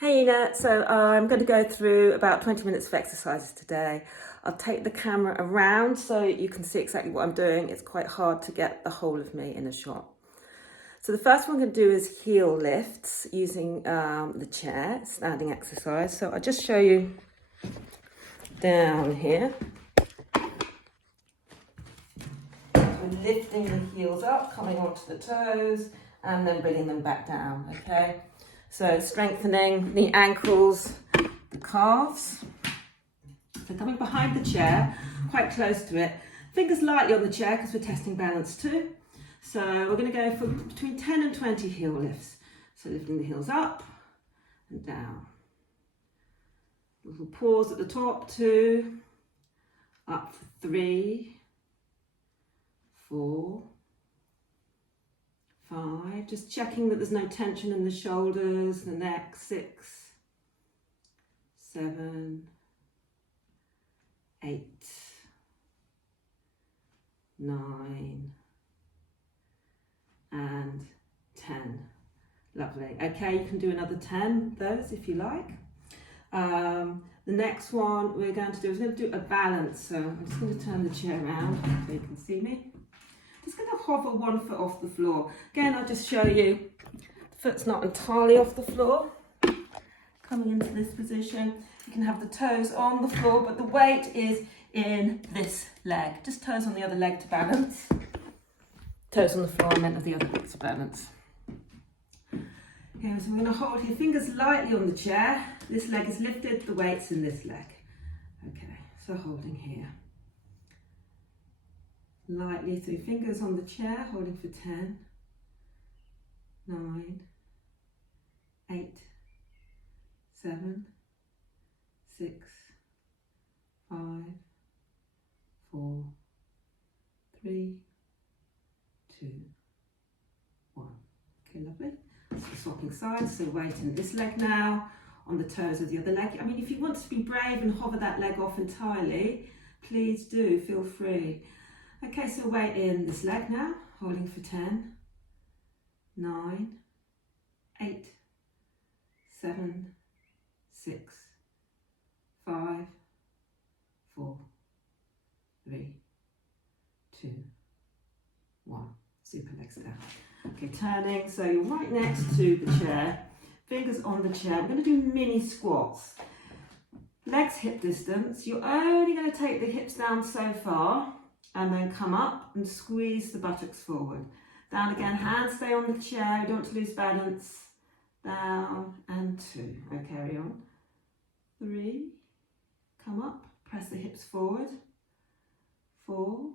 Hey Ina, so I'm going to go through about 20 minutes of exercises today. I'll take the camera around so you can see exactly what I'm doing. It's quite hard to get the whole of me in a shot. So the first one I'm going to do is heel lifts using the chair, standing exercise. So I'll just show you down here. We're lifting the heels up, coming onto the toes, and then bringing them back down, okay? So strengthening the ankles, the calves. So coming behind the chair, quite close to it. Fingers lightly on the chair because we're testing balance too. So we're going to go for between 10 and 20 heel lifts. So lifting the heels up and down. Little pause at the top, 2, up for 3, 4, 5, just checking that there's no tension in the shoulders, the neck, 6, 7, 8, 9, and 10. Lovely. Okay, you can do another 10 of those if you like. The next one we're going to do is a balance. So I'm just going to turn the chair around so you can see me. Just going to hover one foot off the floor. Again, I'll just show you. The foot's not entirely off the floor. Coming into this position, you can have the toes on the floor, but the weight is in this leg. Just toes on the other leg to balance. Toes on the floor, and then of the other leg to balance. Okay, so we're going to hold your fingers lightly on the chair. This leg is lifted, the weight's in this leg. Okay, so holding here. Lightly through fingers on the chair, holding for 10, 9, 8, 7, 6, 5, 4, 3, 2, 1. Okay, lovely. So swapping sides, so weight in this leg now, on the toes of the other leg. I mean, if you want to be brave and hover that leg off entirely, please do, feel free. Okay, so weight in this leg now, holding for 10, 9, 8, 7, 6, 5, 4, 3, 2, 1. Super, legs down. Okay, turning, so you're right next to the chair, fingers on the chair. We're going to do mini squats. Legs hip distance. You're only going to take the hips down so far, and then come up and squeeze the buttocks forward. Down again, hands stay on the chair, you don't want to lose balance. Down and 2. Okay, carry on. 3, come up, press the hips forward. 4,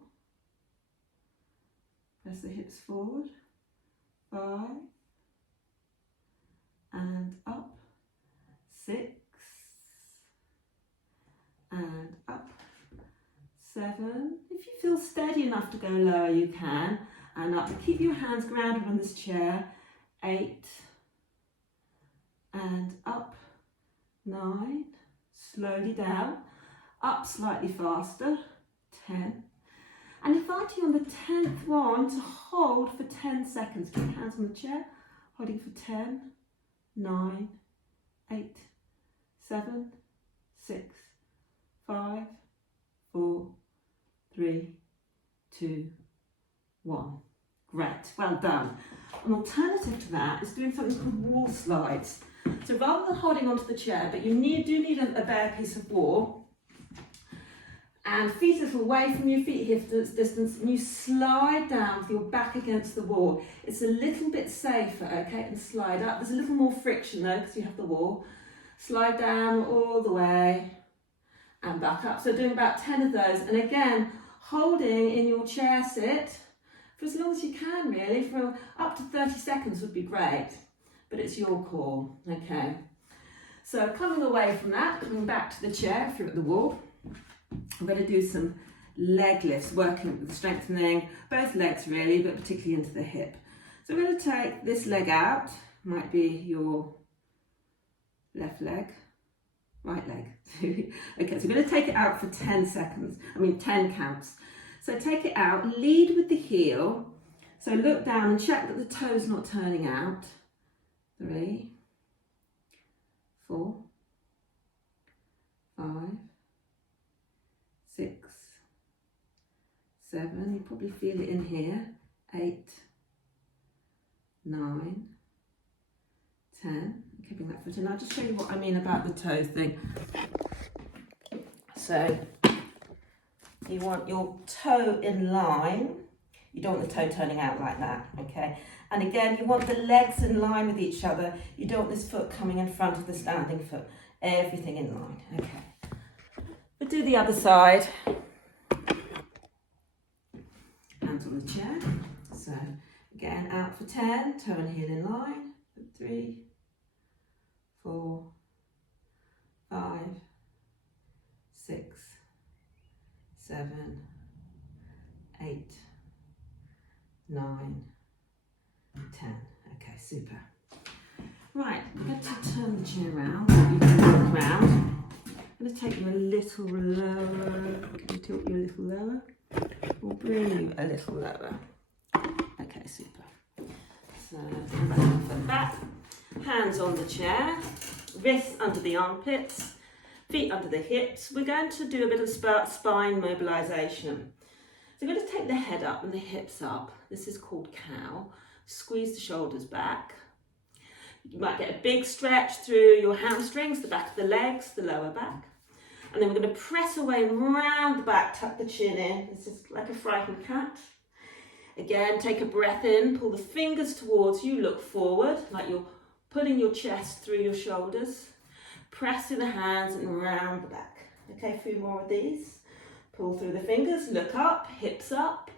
press the hips forward. 5, and up. 6, and up. 7. If you feel steady enough to go lower, you can. And up. Keep your hands grounded on this chair. 8. And up. 9. Slowly down. Up slightly faster. 10. And invite you on the 10th one to hold for 10 seconds. Keep your hands on the chair. Holding for 10. 9. 8. 7. 6. 5. 4. 3, 2, 1. Great, well done. An alternative to that is doing something called wall slides. So rather than holding onto the chair, but you do need a bare piece of wall, and feet a little away from your feet hip distance, and you slide down with your back against the wall. It's a little bit safer, okay, and slide up. There's a little more friction though, because you have the wall. Slide down all the way, and back up. So doing about 10 of those, and again, holding in your chair sit for as long as you can really, for up to 30 seconds would be great, but it's your call, okay. So coming away from that, coming back to the chair if you're at the wall, I'm going to do some leg lifts, working with strengthening both legs really, but particularly into the hip. So we're going to take this leg out, might be your left leg, right leg. Okay, so we're going to take it out for 10 counts. So take it out, lead with the heel. So look down and check that the toe's not turning out. 3, 4, 5, 6, 7, you probably feel it in here, 8, 9, 10, keeping that foot in. I'll just show you what I mean about the toe thing. So you want your toe in line, you don't want the toe turning out like that, okay? And again, you want the legs in line with each other. You don't want this foot coming in front of the standing foot. Everything in line, okay. But do the other side. Hands on the chair. So again, out for 10, toe and heel in line. 3, 4, 5, 6, 7, 8, 9, 10. Okay, super. Right, I'm going to turn the chair around. You can walk around. I'm going to take you a little lower. Can you tilt you a little lower? We'll bring you a little lower. Okay, super. So, back for that. Hands on the chair. Wrists under the armpits. Feet under the hips. We're going to do a bit of spine mobilisation. So we're going to take the head up and the hips up. This is called cow. Squeeze the shoulders back. You might get a big stretch through your hamstrings, the back of the legs, the lower back. And then we're going to press away and round the back, tuck the chin in. This is like a frightened cat. Again, take a breath in, pull the fingers towards you, look forward, like you're pulling your chest through your shoulders. Press through the hands and round the back. Okay, a few more of these. Pull through the fingers, look up, hips up,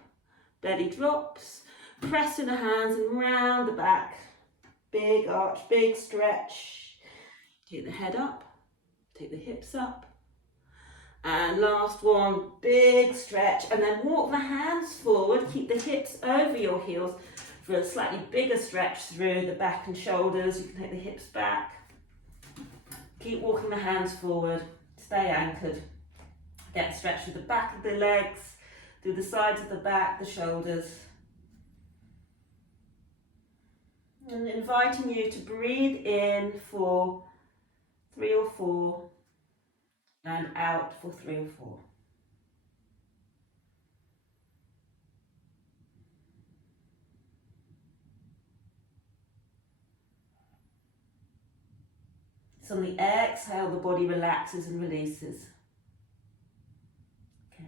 belly drops. Press through the hands and round the back. Big arch, big stretch. Take the head up, take the hips up. And last one, big stretch. And then walk the hands forward, keep the hips over your heels for a slightly bigger stretch through the back and shoulders. You can take the hips back. Keep walking the hands forward, stay anchored. Get stretch through the back of the legs, through the sides of the back, the shoulders. And inviting you to breathe in for 3 or 4 and out for 3 or 4. So on the exhale, the body relaxes and releases. Okay,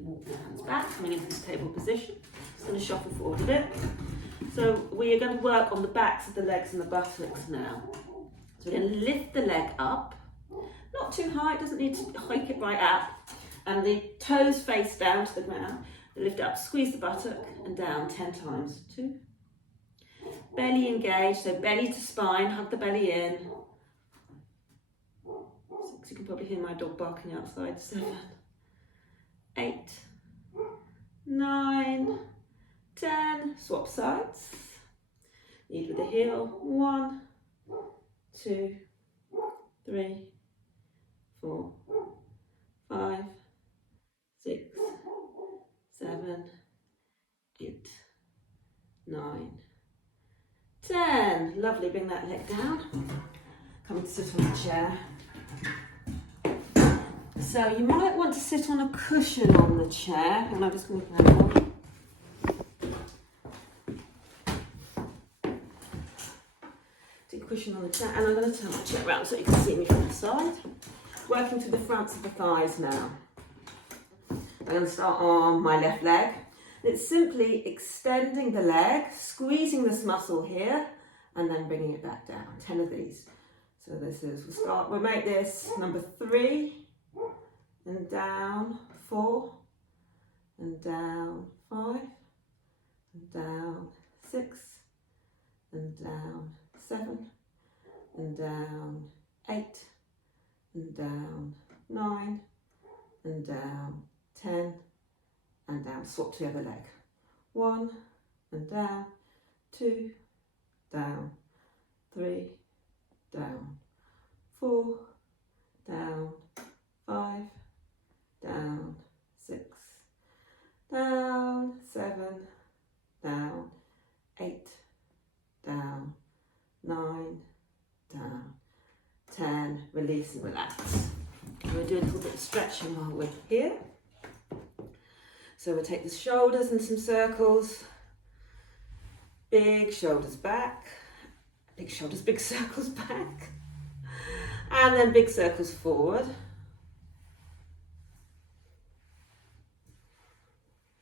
walk the hands back, coming into this table position. Just going to shuffle forward a bit. So we are going to work on the backs of the legs and the buttocks now. So we're going to lift the leg up, not too high, it doesn't need to hike it right up, and the toes face down to the ground. Lift up, squeeze the buttock and down 10 times. 2. Belly engaged, so belly to spine, hug the belly in. 6, you can probably hear my dog barking outside. 7, 8, 9, 10, swap sides. Lead with the heel. 1, 2, 3, 4, 5, 6, 7, 8, 9, 10. Lovely, bring that leg down. Come and sit on the chair. So you might want to sit on a cushion on the chair, and I'm just going to put that on. Cushion on the chair, and I'm going to turn my chair around so you can see me from the side. Working to the fronts of the thighs now. I'm going to start on my left leg. It's simply extending the leg, squeezing this muscle here, and then bringing it back down. 10 of these. So this is, we'll make this number 3, and down, 4, and down, 5, and down, 6, and down, 7, and down, 8, and down, 9, and down, 10, and down. Swap to the other leg. 1, and down, 2, down, 3, down, 4, down, 5, down, 6, down, 7, down, 8, down, 9, down, 10, release and relax. We'll do a little bit of stretching while we're here. So we'll take the shoulders in some circles. Big shoulders back. Big shoulders, big circles back. And then big circles forward.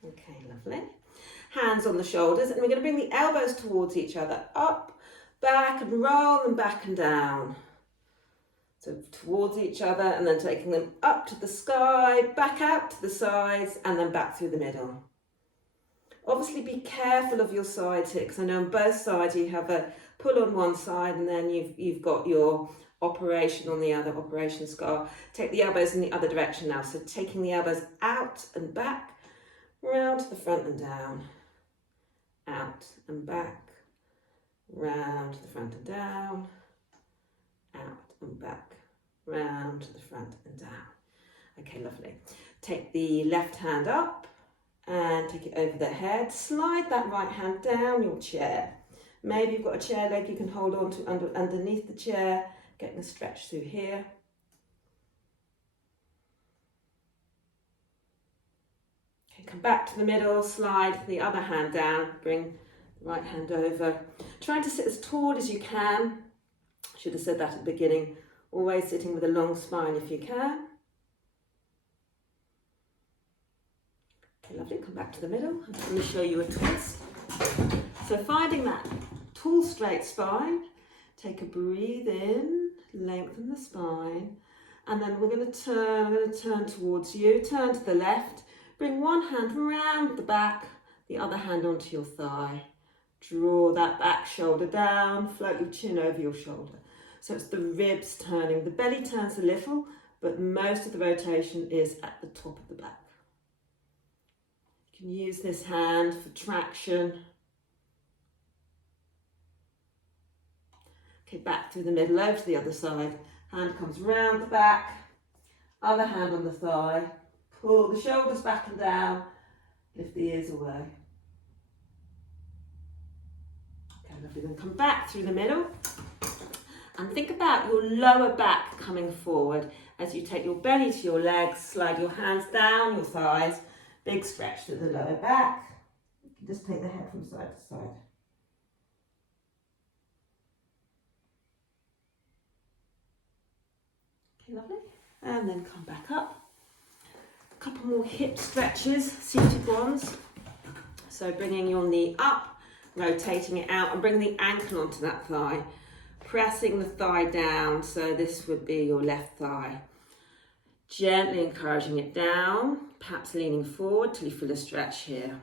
Okay, lovely. Hands on the shoulders, and we're going to bring the elbows towards each other, up, back, and roll them back and down. So towards each other, and then taking them up to the sky, back out to the sides, and then back through the middle. Obviously be careful of your sides here, because I know on both sides you have a pull on one side, and then you've got your operation on the other, operation scar. Take the elbows in the other direction now, so taking the elbows out and back, round to the front and down. Out and back, round to the front and down, out and back, round to the front and down. Okay, lovely. Take the left hand up and take it over the head. Slide that right hand down your chair. Maybe you've got a chair leg you can hold on to underneath the chair, getting a stretch through here. Come back to the middle, slide the other hand down, bring the right hand over. Trying to sit as tall as you can. Should have said that at the beginning. Always sitting with a long spine if you can. Okay, lovely. Come back to the middle. I'm just going to show you a twist. So finding that tall, straight spine, take a breathe in, lengthen the spine, and then we're going to turn towards you. Turn to the left. Bring one hand round the back, the other hand onto your thigh. Draw that back shoulder down, float your chin over your shoulder. So it's the ribs turning. The belly turns a little, but most of the rotation is at the top of the back. You can use this hand for traction. Okay, back through the middle, over to the other side. Hand comes round the back, other hand on the thigh. Pull the shoulders back and down, lift the ears away. Okay, lovely. Then come back through the middle and think about your lower back coming forward as you take your belly to your legs, slide your hands down your thighs, big stretch to the lower back. You can just take the head from side to side. Okay, lovely. And then come back up. Couple more hip stretches, seated ones. So bringing your knee up, rotating it out and bring the ankle onto that thigh. Pressing the thigh down, so this would be your left thigh. Gently encouraging it down, perhaps leaning forward till you feel a stretch here.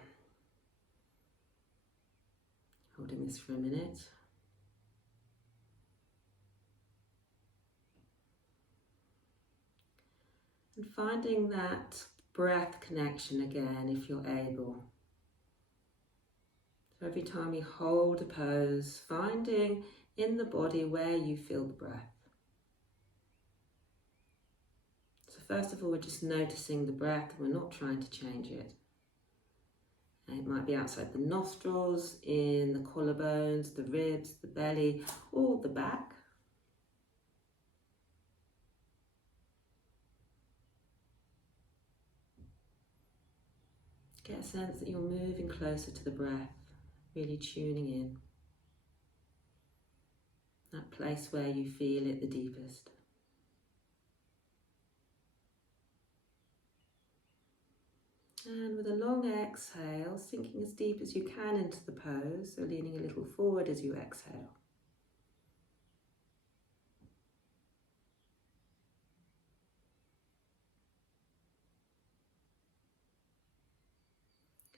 Holding this for a minute. And finding that breath connection again, if you're able. So every time you hold a pose, finding in the body where you feel the breath. So first of all, we're just noticing the breath. We're not trying to change it. And it might be outside the nostrils, in the collarbones, the ribs, the belly, or the back. Get a sense that you're moving closer to the breath, really tuning in. That place where you feel it the deepest. And with a long exhale, sinking as deep as you can into the pose, so leaning a little forward as you exhale.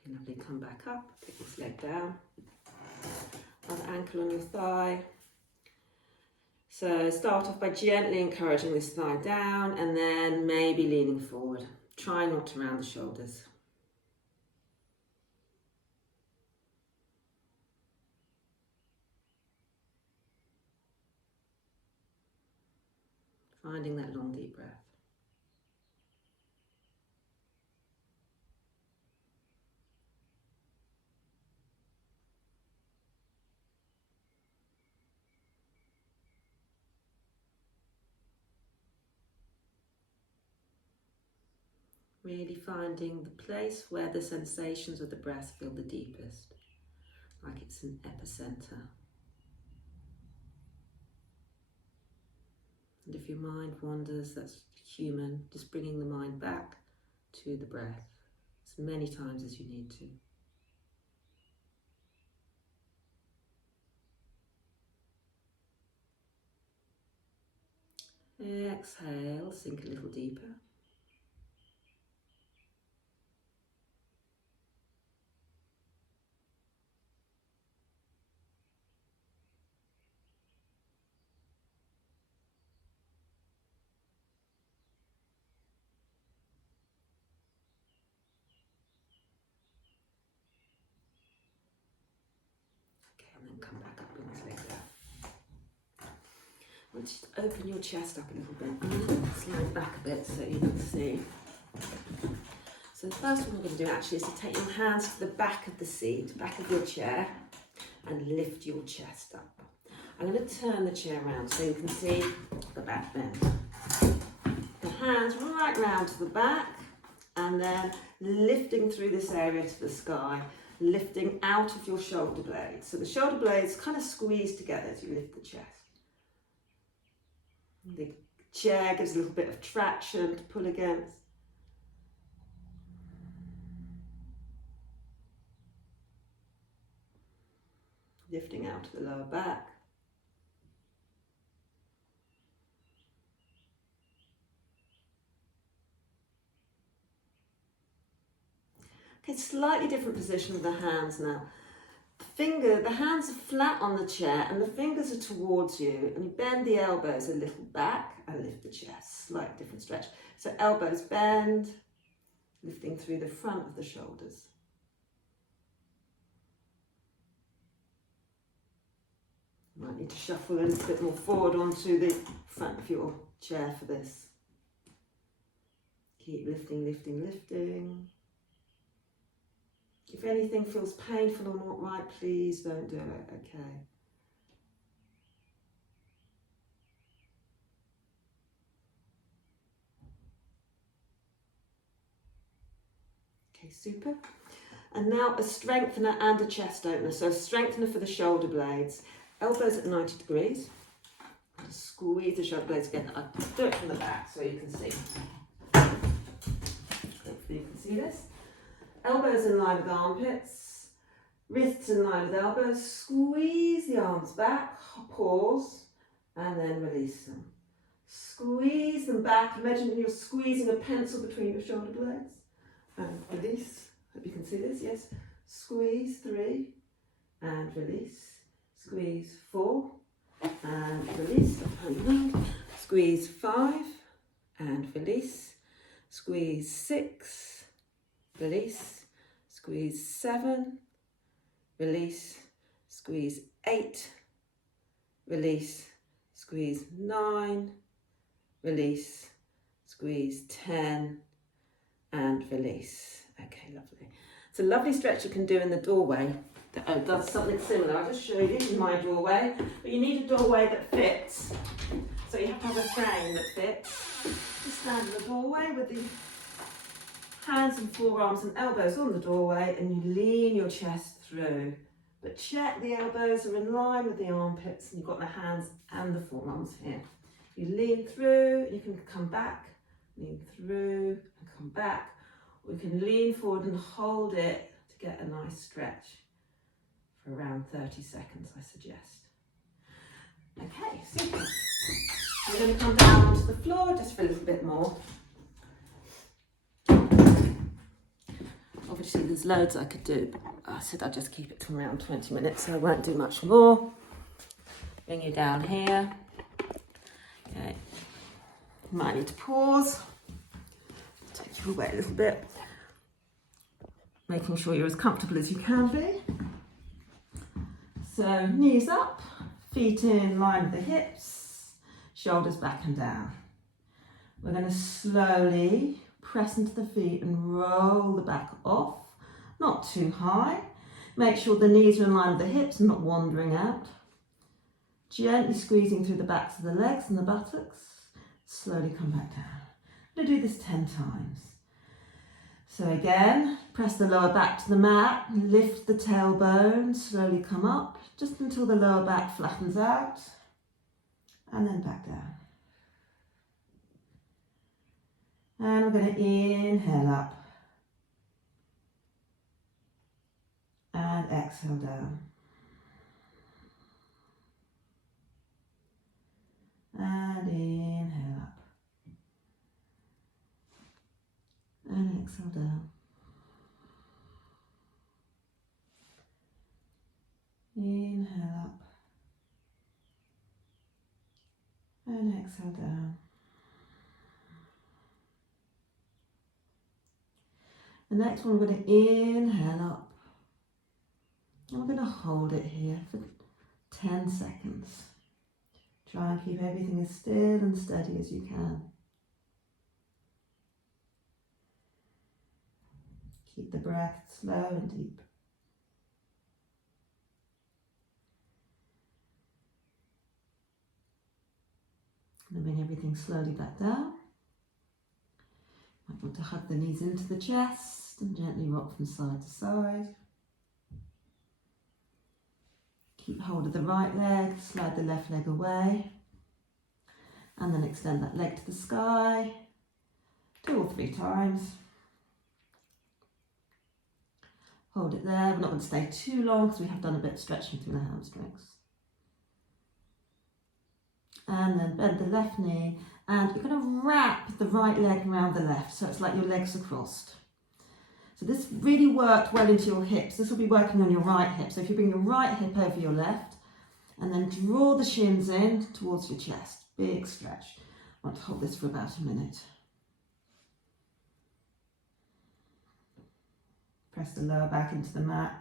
Lovely, come back up, pick this leg down, other ankle on your thigh. So start off by gently encouraging this thigh down and then maybe leaning forward. Try not to round the shoulders. Finding that long deep breath. Really finding the place where the sensations of the breath feel the deepest, like it's an epicenter. And if your mind wanders, that's human, just bringing the mind back to the breath as many times as you need to. Exhale, sink a little deeper. Okay, and then come back up and like that. I want you to open your chest up a little bit. I'm going to slide back a bit so you can see. So the first one we're going to do actually is to take your hands to the back of the seat, back of your chair, and lift your chest up. I'm going to turn the chair around so you can see the back bend. The hands right round to the back, and then lifting through this area to the sky, lifting out of your shoulder blades. So the shoulder blades kind of squeeze together as you lift the chest. The chair gives a little bit of traction to pull against. Lifting out to the lower back. Okay, slightly different position with the hands now. The hands are flat on the chair and the fingers are towards you, and you bend the elbows a little back and lift the chest. Slightly different stretch. So elbows bend, lifting through the front of the shoulders. You might need to shuffle a little bit more forward onto the front of your chair for this. Keep lifting, lifting, lifting. If anything feels painful or not right, please don't do it, okay? Okay, super. And now a strengthener and a chest opener. So a strengthener for the shoulder blades. Elbows at 90 degrees. Just squeeze the shoulder blades again. I'll do it from the back so you can see. Hopefully you can see this. Elbows in line with armpits, wrists in line with elbows, squeeze the arms back, pause, and then release them. Squeeze them back, imagine you're squeezing a pencil between your shoulder blades, and release. Hope you can see this, yes. Squeeze 3, and release. Squeeze 4, and release, squeeze 5, and release. Squeeze 6, release, squeeze 7, release, squeeze 8, release, squeeze 9, release, squeeze 10, and release. Okay, lovely. It's a lovely stretch you can do in the doorway that does something similar. I'll just show you in my doorway, but you need a doorway that fits. So you have to have a frame that fits. Just stand in the doorway with the hands and forearms and elbows on the doorway, and you lean your chest through. But check the elbows are in line with the armpits, and you've got the hands and the forearms here. You lean through, you can come back, lean through and come back. Or you can lean forward and hold it to get a nice stretch for around 30 seconds, I suggest. Okay, super. I'm going to come down onto the floor just for a little bit more. Obviously there's loads I could do, but I said I'd just keep it to around 20 minutes, so I won't do much more. Bring you down here. Okay. You might need to pause. Take you away a little bit. Making sure you're as comfortable as you can be. So knees up, feet in line with the hips, shoulders back and down. We're going to slowly press into the feet and roll the back off, not too high. Make sure the knees are in line with the hips and not wandering out. Gently squeezing through the backs of the legs and the buttocks. Slowly come back down. I'm going to do this 10 times. So again, press the lower back to the mat, lift the tailbone, slowly come up, just until the lower back flattens out, and then back down. And we're going to inhale up, and exhale down. And inhale up, and exhale down. Inhale up, and exhale down. The next one, we're going to inhale up, and we're going to hold it here for 10 seconds. Try and keep everything as still and steady as you can. Keep the breath slow and deep. And then bring everything slowly back down. Might want to hug the knees into the chest and gently rock from side to side. Keep hold of the right leg, slide the left leg away, and then extend that leg to the sky, 2 or 3 times. Hold it there. We're not going to stay too long because we have done a bit of stretching through the hamstrings. And then bend the left knee, and you're going to wrap the right leg around the left, so it's like your legs are crossed. So this really worked well into your hips. This will be working on your right hip. So if you bring your right hip over your left, and then draw the shins in towards your chest. Big stretch. I want to hold this for about a minute. Press the lower back into the mat.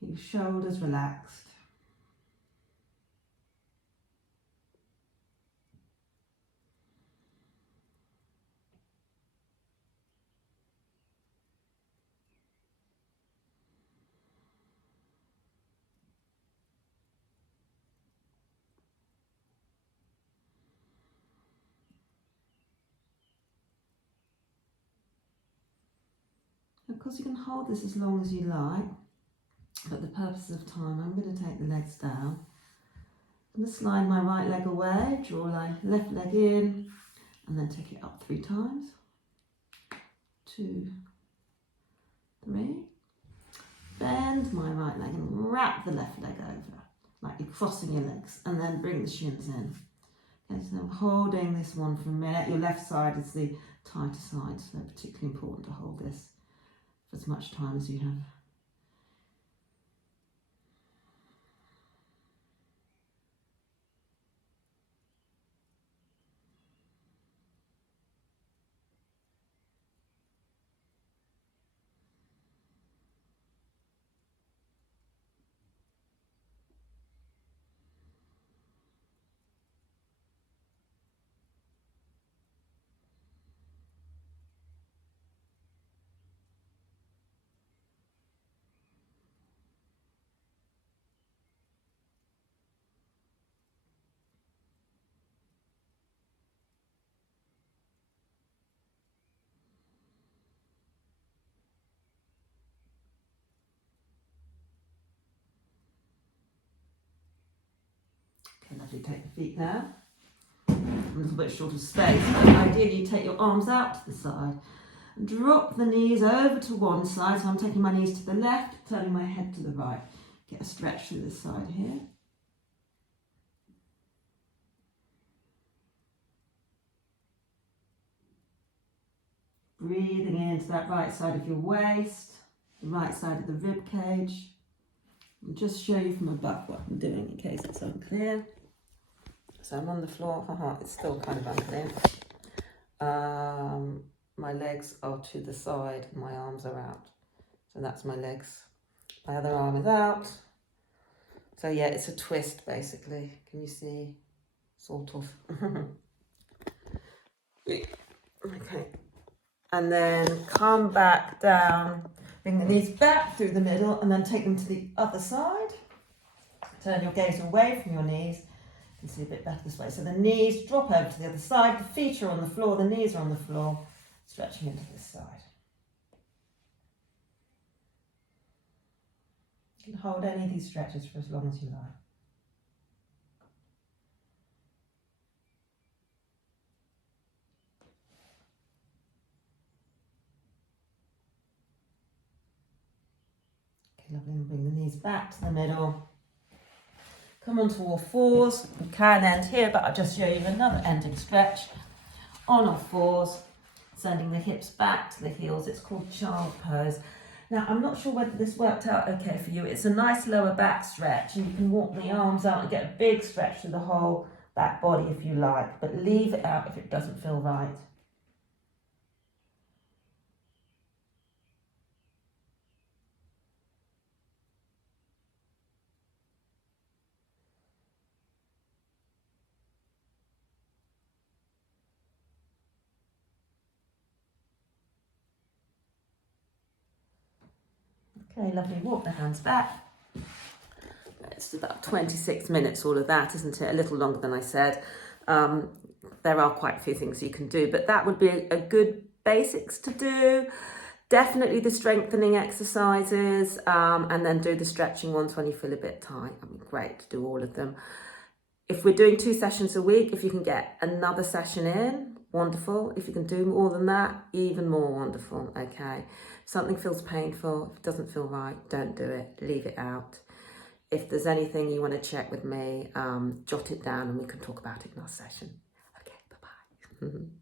Your shoulders relaxed. Of course, you can hold this as long as you like, but the purpose of time, I'm going to take the legs down. I'm going to slide my right leg away, draw my left leg in, and then take it up 3 times. 2, 3. Bend my right leg and wrap the left leg over, like you're crossing your legs, and then bring the shins in. Okay, so I'm holding this one for a minute. Your left side is the tighter side, so particularly important to hold this for as much time as you have. Okay, lovely, take the feet now. A little bit short of space, but ideally you take your arms out to the side. And drop the knees over to one side, so I'm taking my knees to the left, turning my head to the right. Get a stretch through this side here. Breathing into that right side of your waist, the right side of the rib cage. I'll just show you from above what I'm doing in case it's unclear. So I'm on the floor, it's still kind of unclear. My legs are to the side, my arms are out. So that's my legs. My other arm is out. So yeah, it's a twist basically. Can you see? Sort of. Okay. And then come back down. Bring the knees back through the middle and then take them to the other side. Turn your gaze away from your knees. You can see a bit better this way. So the knees drop over to the other side. The feet are on the floor. The knees are on the floor. Stretching into this side. You can hold any of these stretches for as long as you like. Okay, lovely, and bring the knees back to the middle. Come onto all fours. You can end here, but I'll just show you another ending stretch. On all fours, sending the hips back to the heels. It's called child pose. Now, I'm not sure whether this worked out okay for you. It's a nice lower back stretch, and you can walk the arms out and get a big stretch through the whole back body if you like, but leave it out if it doesn't feel right. Okay, lovely. Walk the hands back. It's about 26 minutes, all of that, isn't it? A little longer than I said. There are quite a few things you can do, but that would be a good basics to do. Definitely the strengthening exercises, and then do the stretching ones when you feel a bit tight. I mean, great to do all of them. If we're doing 2 sessions a week, if you can get another session in, wonderful. If you can do more than that, even more wonderful, okay? If something feels painful, if it doesn't feel right, don't do it, leave it out. If there's anything you want to check with me, jot it down and we can talk about it in our session. Okay, bye-bye.